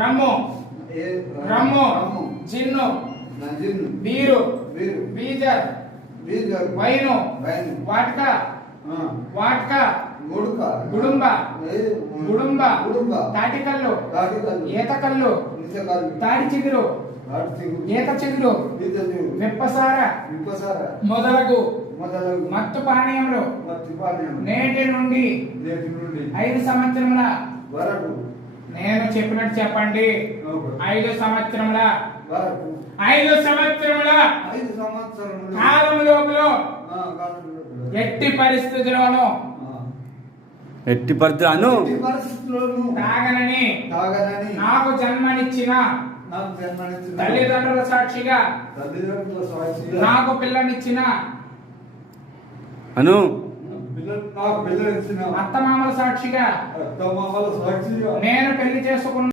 రమ్ము rum gin beer బీజర్ wine vodka vodka గుడుంబ గుడుంబ తాటికల్లు ఈతకల్లు తాడి చిగురు ఈత చిగురు విప్పసార మొదలగు మత్తు పానీయములు నేటి నుండి 5 సంవత్సరముల నేను చెప్పినట్టు చెప్పండి 5 సంవత్సరముల 5 సంవత్సరముల కాలం లోపల ఎట్టి పరిస్థితుల్లోనూ తాగనని నాకు జన్మనిచ్చిన తల్లిదండ్రుల సాక్షిగా నాకు పిల్లనిచ్చిన అత్తమామల సాక్షిగా నేను పెళ్లి చేసుకున్న